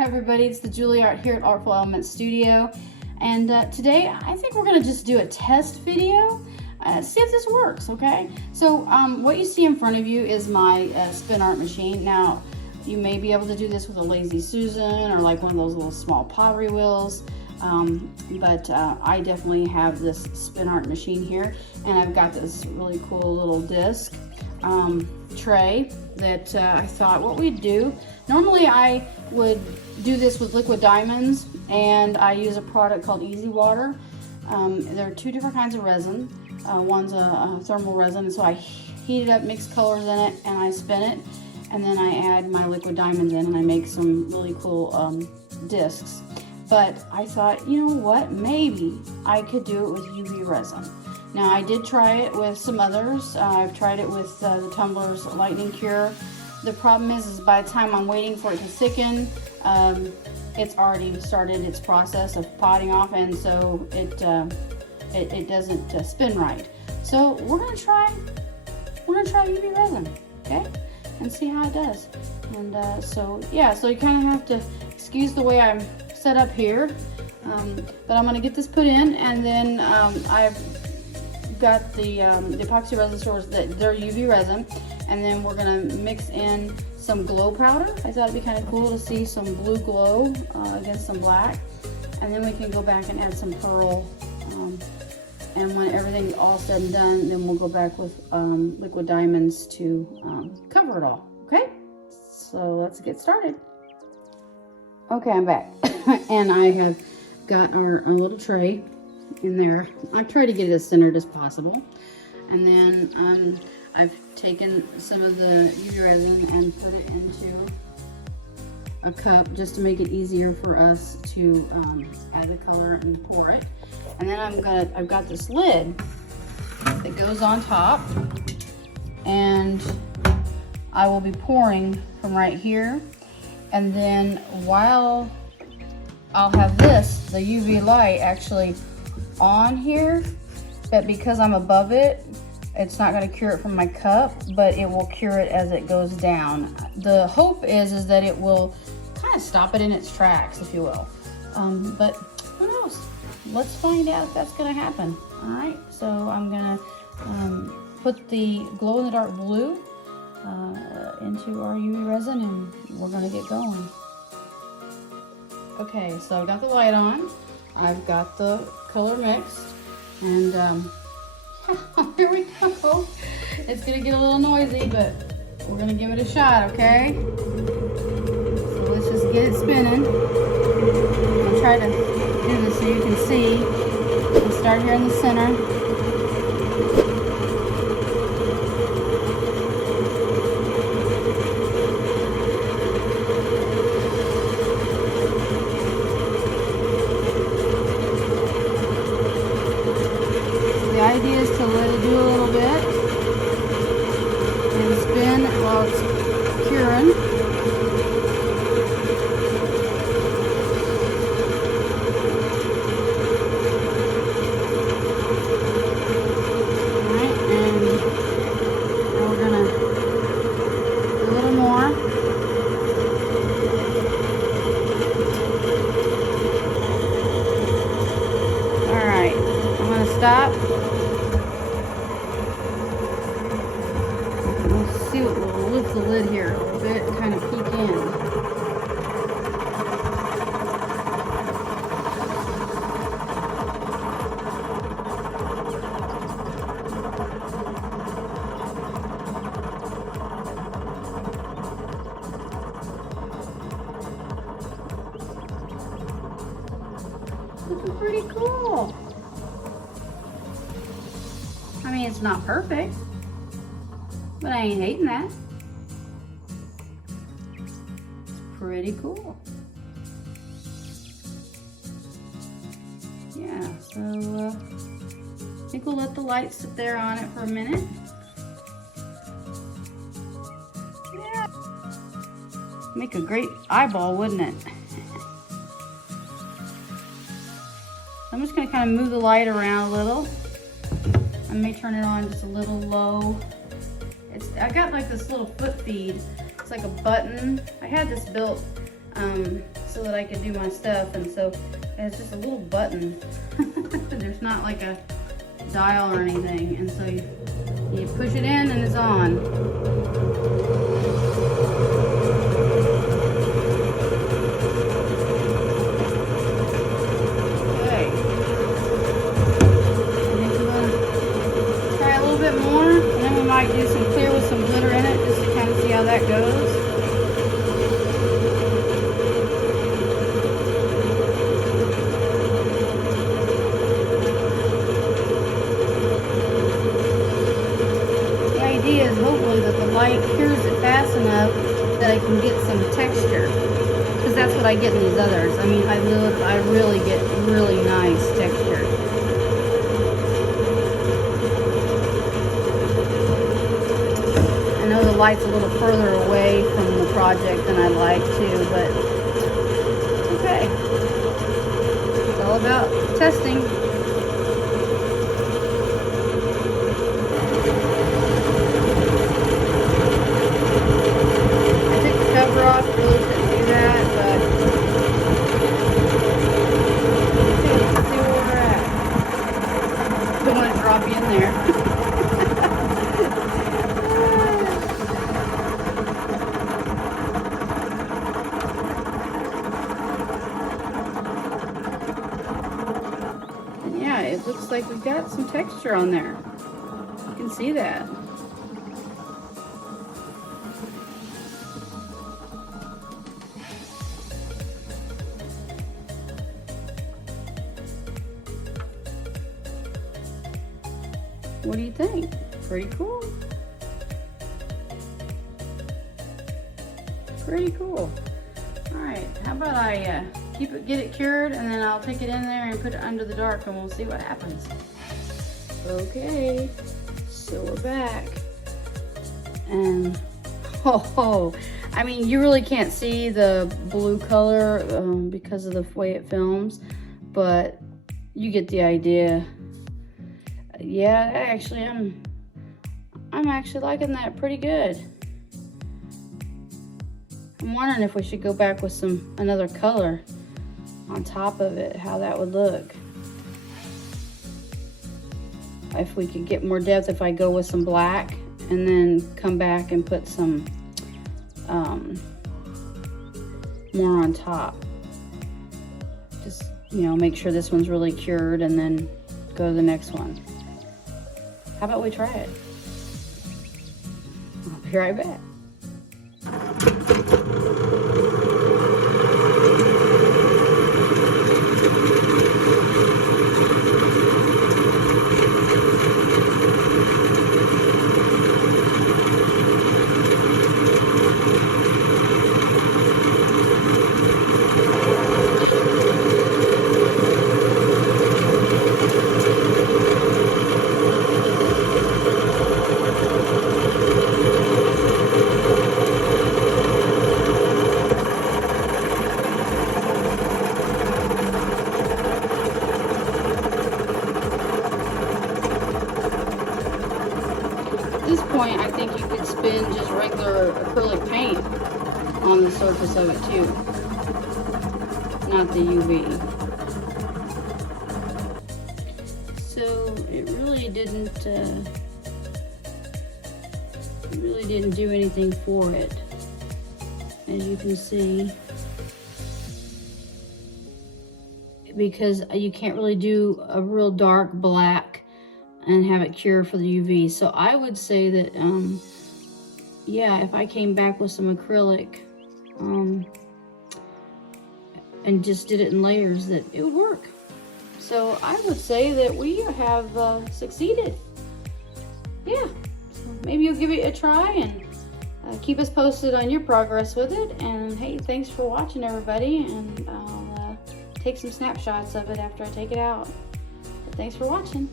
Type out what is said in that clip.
Hi everybody, it's the Juilliard here at Artful Elements Studio, and today I think we're going to just do a test video, see if this works, okay? So what you see in front of you is my spin art machine. Now you may be able to do this with a Lazy Susan or like one of those little small pottery wheels, but I definitely have this spin art machine here, and I've got this really cool little disc tray that I thought what we'd do. Normally I would do this with liquid diamonds, and I use a product called Easy Water. There are two different kinds of resin. One's a thermal resin, and so I heat it up, mix colors in it, and I spin it, and then I add my liquid diamonds in, and I make some really cool discs. But I thought, you know what, maybe I could do it with UV resin. Now I did try it with some others. I've tried it with the Tumbler's Lightning Cure. The problem is by the time I'm waiting for it to thicken, it's already started its process of potting off, and so it doesn't spin right. So we're gonna try UV resin, okay, and see how it does. And so yeah, so you kind of have to excuse the way I'm set up here, but I'm gonna get this put in, and then I've got the epoxy resin stores that they're UV resin, and then we're gonna mix in some glow powder. I thought it'd be kind of cool to see some blue glow against some black, and then we can go back and add some pearl, and when everything's all said and done, then we'll go back with liquid diamonds to cover it all. Okay, so let's get started. Okay, I'm back. And I have got our little tray in there. I try to get it as centered as possible, and then I've taken some of the UV resin and put it into a cup just to make it easier for us to add the color and pour it. And then I've got this lid that goes on top, and I will be pouring from right here. And then while I'll have the UV light actually on here, but because I'm above it, it's not going to cure it from my cup, but it will cure it as it goes down. The hope is that it will kind of stop it in its tracks, if you will. But who knows? Let's find out if that's going to happen. All right, so I'm going to put the glow-in-the-dark blue into our UV resin, and we're going to get going. Okay, so I've got the light on. I've got the color mixed, and here we go. It's gonna get a little noisy, but we're gonna give it a shot, okay? So let's just get it spinning. I'll try to do this so you can see. We'll start here in the center. The idea is to let it do a little bit and spin while it's curing. Alright, and now we're going to do a little more. Alright, I'm going to stop. See what we'll lift the lid here a little bit and kind of peek in. Looking pretty cool. I mean, it's not perfect, but I ain't hating that. It's pretty cool. Yeah, so I think we'll let the light sit there on it for a minute. Yeah. Make a great eyeball, wouldn't it? I'm just gonna kind of move the light around a little. I may turn it on just a little low. I got like this little foot feed. It's like a button. I had this built so that I could do my stuff. And so it's just a little button. There's not like a dial or anything. And so you push it in and it's on. Okay. And then we're gonna try a little bit more, and then we might do some clear with some glitter in it just to kind of see how that goes. Is hopefully that the light cures it fast enough that I can get some texture, because that's what I get in these others. I mean, I really get really nice texture. I know the light's a little further away from the project than I'd like to, but it's okay. It's all about testing. It looks like we've got some texture on there. You can see that. What do you think? Pretty cool. Pretty cool. All right, how about I get it cured, and then I'll take it in there and put it under the dark, and we'll see what happens. Okay, so we're back, and I mean, you really can't see the blue color because of the way it films, but you get the idea. Yeah, actually, I'm actually liking that pretty good. I'm wondering if we should go back with another color on top of it, how that would look. If we could get more depth, if I go with some black and then come back and put some more on top. Just, you know, make sure this one's really cured and then go to the next one. How about we try it? I'll be right back. At this point, I think you could spin just regular acrylic paint on the surface of it too, not the UV. So it really didn't do anything for it, as you can see, because you can't really do a real dark black and have it cure for the UV. So I would say that, yeah, if I came back with some acrylic and just did it in layers, that it would work. So I would say that we have succeeded. Yeah, so maybe you'll give it a try and keep us posted on your progress with it. And hey, thanks for watching, everybody, and I'll take some snapshots of it after I take it out. But thanks for watching.